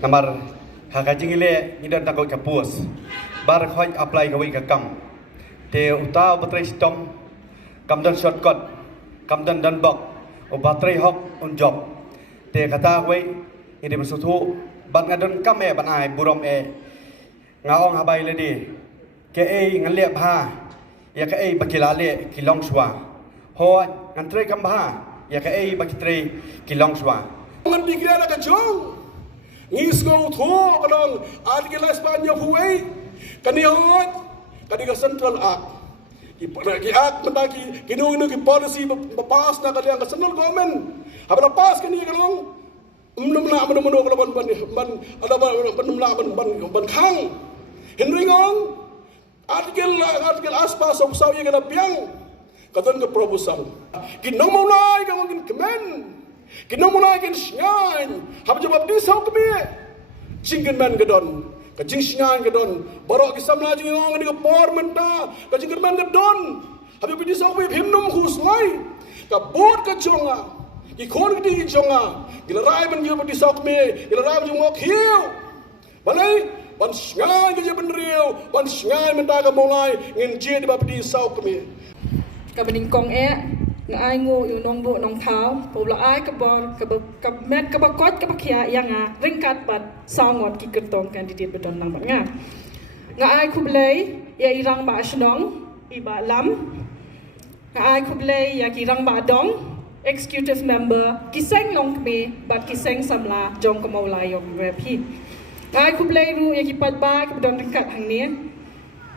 Namar hakajing ile ngidan takoi kapus. Bar khoi apply kawai kakam. Te uta batrai stom kamdan shortcut kamdan danbok o batrai hok on job. Te kata kawai ini bersutu ban ngadon kam ban ai burom ngaong habai le di ke ngalia bha ya ke bakila le kilong shwa ho ngantre kam bha ya ke bakitre kilong shwa man bigla ka jong ngis go tho kalong argila Spanya huwei kanihot kadiga central act ki act mataki kinung ki policy papas na kaliang central government habala pas kani kalong umnumla mano kalaban ban ada ban khang hinringong artikel aspa saw yang kena piang katan ke proposal kinomulai kang ngin kemen kinomulai kin snyan hab jawab di saw kemi jingken man gedon ka jing snyan gedon barok ki samla jing ngong ni ke pormenta ka jingken man gedon hab di saw kemi himnum khuslai ka bot ka jonga ki khon ki jonga gilarai man yu di saw kemi gilarai jung ngok hiu balai ban sngai ke jaban riu ban sngai menta ka mulai ngin je di bapdi sau kami ka bening kong ngai ngo yu nong bo nong thau po la ai ka bor ka met ka ba kot ka ba khia yanga ringkat pat sangot ki kertong candidate bedon nang bat nga ngai khublei ya irang ba snong i ba lam ngai khublei ya ki rang ba dong executive member kiseng long kme bat kiseng samla jong ka maulai yok repi ngai kublai ru ya kipat ba ki bedon ringkat hang ni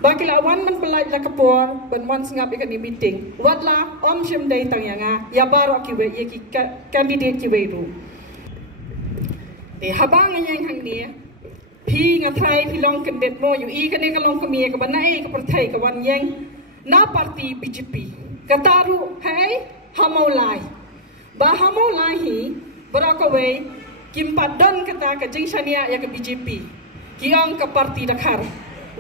ba ki lawan man pelai la kapor ban wan singap ikan ni meeting watla om shim dai tang yanga ya baro ki we ya ki candidate ki we ru te habang yang hang ni phi nga thai phi long candidate mo yu i ka ni ka long ka mi ka ban nai ka par thai ka wan yang na party BJP ka taru hai hamaulai ba hamaulai hi bara ka we kimpat don kata ke jing shania ya ke BJP kiong ke parti Dakar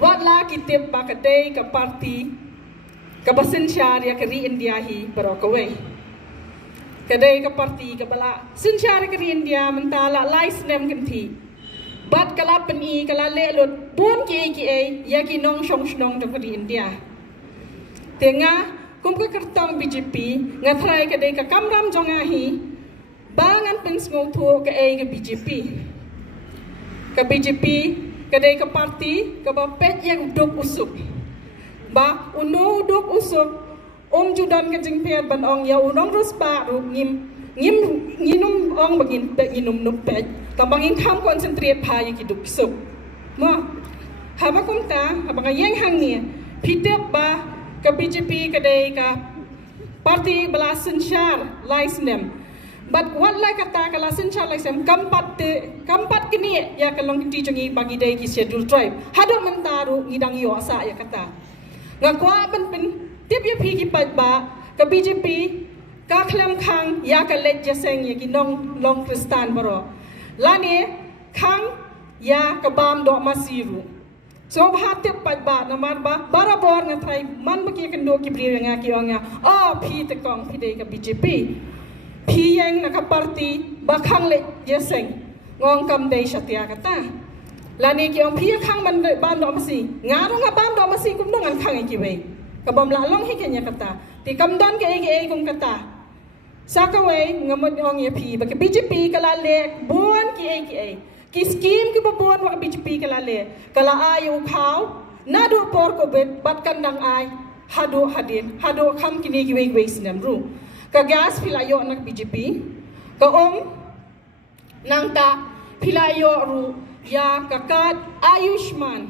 watla kitip ba ke dei ke parti ke basin syar ya ke ri India hi barokawe ke dei ke parti ke bala sin syar ke ri India mentala lais nem kenti bat kala peni kala le lut bun ki ya ki nong shong shnong ke ri India tenga kum ke kertong BJP ngatrai ke dei ke kamram jonga hi bangan pensengo tu ke BJP ke dei ke parti ke bapet yang duk usuk ba unu duk usuk judan ke jingpiat ban ong ya unong ruspa ru nginum ong bagin pe nginum nupet ka bangin tham concentrate pa ya ki duk usuk mo haba kumta haba yang hang ni pitep ba ke BJP ke dei ka parti belasan syar laisnem but what like kata kala sincha like sem kampat kini ya kalong ti jongi bagi dai ki schedule drive hado mentaru ngidang yo asa ya kata ngakwa ban pen tip ya phi ki pat ba ka BJP ka khlam khang ya ka let ya seng ya ki nong long kristan baro lani khang ya ka bam do masiru so bha tip pat ba namar ba barabor ngatrai man baki kendo ki priya nga ki onga phi te kong phi dei ka BJP phi yang nakaparti bakhang le jeseng ngong kam dei satya kata lani ki ong phi khang man ban do masi ngaro nga ban do masi kum nang khang ki we kabam la long hi kenya kata ti kam don ke kum kata sakawe ngamot ong ye phi ba ke BJP kala le bon ki scheme ki bon wa BJP kala le kala ayu khau nadu por ko bet bat kan dang ai hado hadin hado kham kini ki we sinam ru ka gas pilayo nak BJP ka nang ta pilayo ru ya kakat Ayushman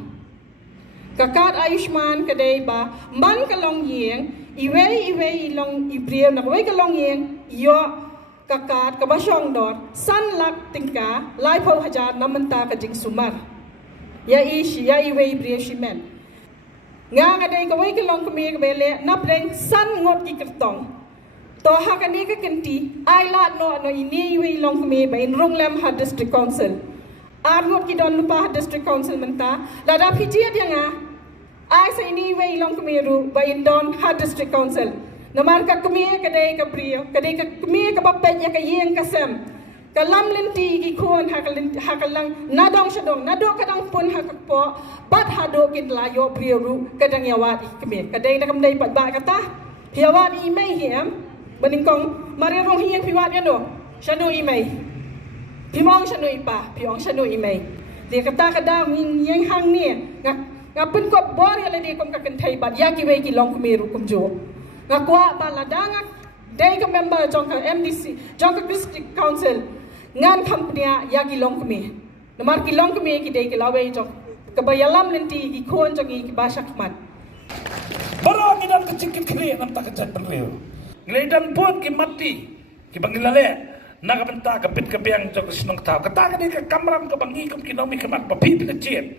kadai ba man kalong yeng iwe long ibriel nak we kalong yeng yo kakat ka basong dor san lak tingka lai pho hajar namanta ka jing sumar ya iwe ibriel shimen nga kadai ka we kalong kami ka bele napreng san ngot ki kertong to hakani ka kenti ai la no ini we long me ba in Runglam ha district council arngot ki don lupa district council menta la da piji dia nga ai sa ini we long me ru ba in don ha district council namar ka kumi ka dei ka priyo ka dei ka kumi ka bapet ya ka yeng ka sem kalam lenti gi kon hakalang nadong shadong nadok kadang pun hakakpo bat hado kin layo priru kadang yawat keme kadang nakam dai pat ba kata hiawat imei hiam baningkong marirong hiyang piwat yano shanu imei pimong shanu ipa piong shanu imei dia kata kadang yang hang ni ngapun ko bor ya ledi kom kaken thai bat ya ki wei ki long kumeru kumjo ngakwa baladang dai ka member jong ka MDC jong ka district council ngan company ya gilong kami namar gilong kami ki dei ki lawe jong kabayalam lenti ki kon jong ki basak mat barang idan kecikit kre nam tak kecet penreu ngledan pun ki mati ki bangilale nakabenta kapit kabiang jong sinong tao kata ka kamram ka bangi kum kinomi kamat papi kecet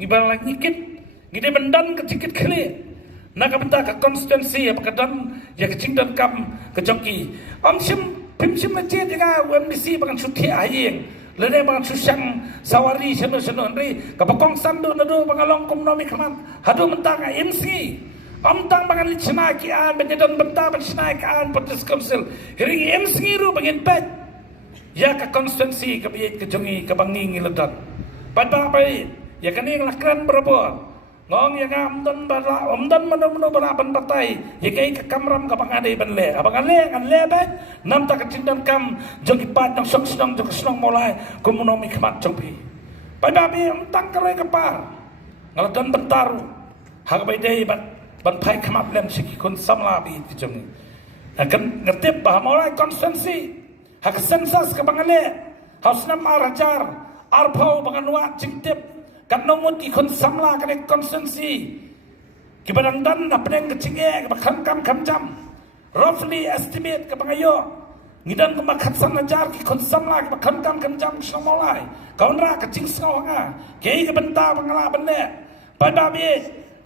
ngibang lang nyikit ngide bendan kecikit kre nakabenta ka constituency apa kadan ya kecing dan kam kejongki sim Pimsim macet dengan UMDC bahkan sutia ayeng, lede bahkan susang sawari seno nri, kapakong sandu nado bahkan longkum nomi kaman, hadu mentang MC, amtang bahkan licena kian, benjedon bentang licena kian potis council, hiring MC ru bahkan pet, ya ke konstitusi kebiayaan kejongi kebangi ngiledan, pada apa ya kan yang lakran berapa? Ngong yang amdan mano bara ban batai yekai ka kamram ka bangadai ban le abang le kan le ba nam ta kacindan kam jogi pat nang sok sedang jog senang mulai komunomi kemat jongpi pada bi tang kalai ka par ngaladan bentaru hak bai dei ban pai kemat lem siki kun samla bi jongi akan ngetip bah mulai konsensi hak sensus ka bangale hausnam arajar arpau banganwa cingtip kan nomor di kon samla kan konsensi kibadang dan apeng kecingge bakam kam jam roughly estimate ke bangayo ngidan ke makat sanajar ki kon samla ke bakam kam jam semolai kaun ra kecing sawanga kei ke benta bangala benne pada bi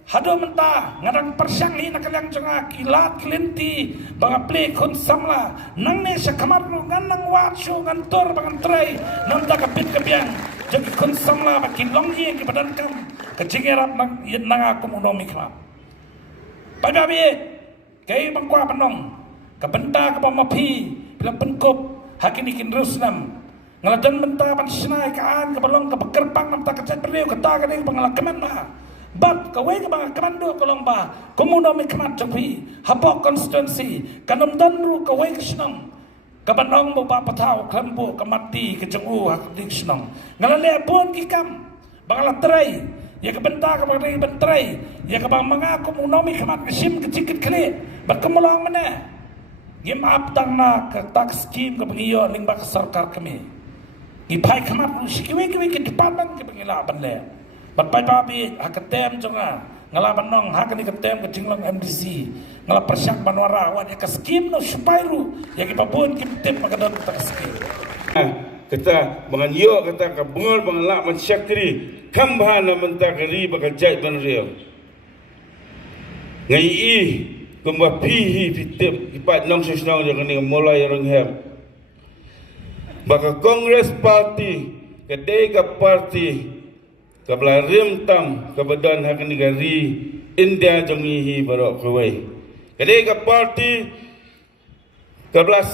hado menta ngadang persyang ni nak yang jonga kilat kelinti banga play kon samla nang ne sakamar ngan nang watsho ngan tor bangan trai nang tak kapit kebiang jadi kon samla makin longgi ke badan kam kecingerap nang aku monomi kam pada bi kai bangkwa penong ke benta ke pamapi bila penkop hakini kin rusnam ngaladan benta pan sinai kaan ke balong ke bekerpang nam tak kecet beliau kata kan pengalakaman mah bat kawai ke bang kamando kolong ba komunomi kemat jopi hapok konstituensi kanam danru kawai kesenang kabanong mo ba patao klambo kamati kejengu hak dik senang ngalale pun kikam bangala trai ya kebenta ka bang bentrai ya ka bang mga komunomi kemat kesim kecikit kele bat kemulong mana gim aptang na ka tak skim ka bangiyo ning ba sarkar kami ipai kemat sikiwe ke department ke bangila banle bat pai pabi hakatem jonga ngalaban nong hakani ketem ke jinglong MDC ngalap persyak banwara wan ya ke skim no supairu ya ki papun kim tem makadon tak skim kata bangan yo kata ka bengol bangalak man syakri kambahana mentakari bakal jait ban riau ngai i kumba pihi fitip ipat nong susnong jangan ni mulai renghem baka Kongres Parti kedai ka parti kabla rimtam kabadan hakan negari India jongihi barok kawai kadai ka parti kabla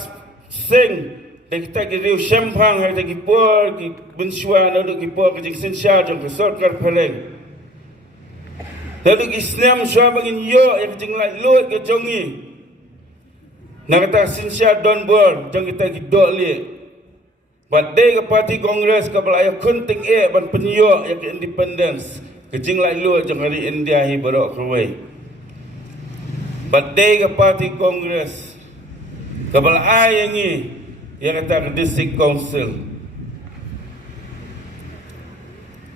sing dekta ki riu sempang ha ki por ki bensua no ki por ki sensya jong sarkar peleng lalu ki snam swa bangin yo yang jing lai lut ke jongi nakata sensya don bor jong kita ki dok li badai ke parti Kongres kabla ya kunting ban penyo ya ke independence kejing lai lu jong hari India hi barok kawai badai ke parti Kongres kabla ayangi ya kata ke district council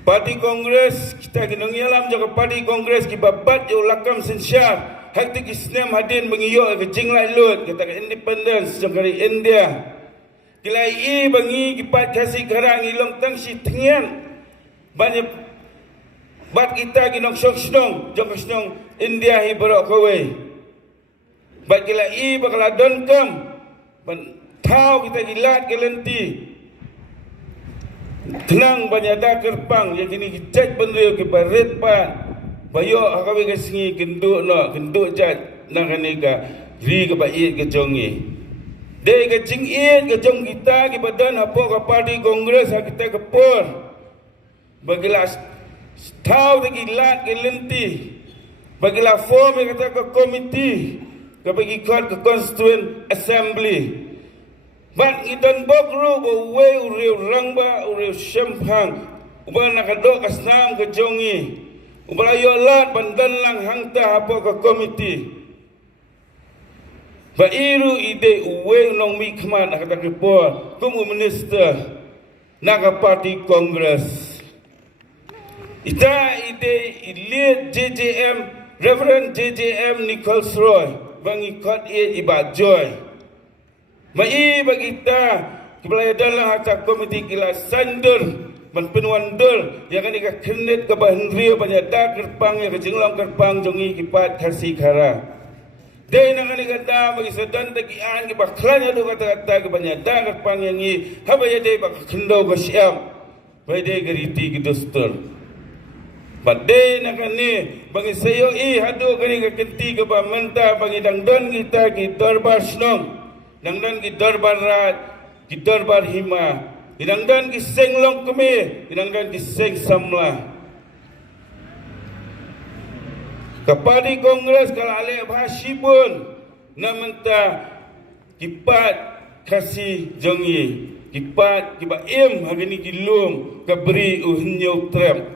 parti Kongres kita ginong yalam jong parti Kongres ki babat yo lakam sensyar hak ti islam hadin mengiyo kejing lai lu kata ke independence jong hari India kilai i bangi kipat kasih garang ilong tang si tengian banyak bat kita ginong sok snong jong snong India hi barok kawai bat kilai i bakal adon kam ban tau kita gilat kelenti tenang banyak ada kerpang yang kini kicet bendrio ke baret pan bayo hakawi ke singi kenduk no kenduk jat nang kanika ri ke bait ke jongi Dei ke jingit ke jong kita ki badan apa ke parti kongres kita ke por. Bagilah tahu lagi lat ke lenti. Bagilah form yang kata ke komiti. Ke bagi kuat ke constituent assembly. Bat idan bokru bawe uriu rangba uriu syempang. Ubah nak adok asnam ke jongi. Ubah yolat bandan lang hangta apa ke komiti. Bairu ide uwe nong mi kman nak kata ke por. Kumu minister nak parti kongres. Ita ide ilit JJM Reverend JJM Nichols Roy bagi kot ibat joy. Mai bagi kita kebelaya dalam hata komiti kila sandur man penwandul yang kan ika kredit ke bahan rio banyak dak kerpang yang kejenglang kerpang jongi kipat kasih kara. Dai nangan ika da bagi sedan tagian ke baklan adu kata-kata ke banyak dak kerpang yang i habaya dai bak kendau ke siam. Bai dai geriti ke dostur. Badai nak ni bagi sayo hadu kani ke kenti ke bamenta bagi dangdon kita ki darbar snong dangdon ki darbar rat ki darbar hima dangdon ki senglong kemi dangdon ki seng samla kapadi kongres kala ale bhashi pun namenta kipat kasih jongi kipat kiba im hagini kilum kabri uhnyo trem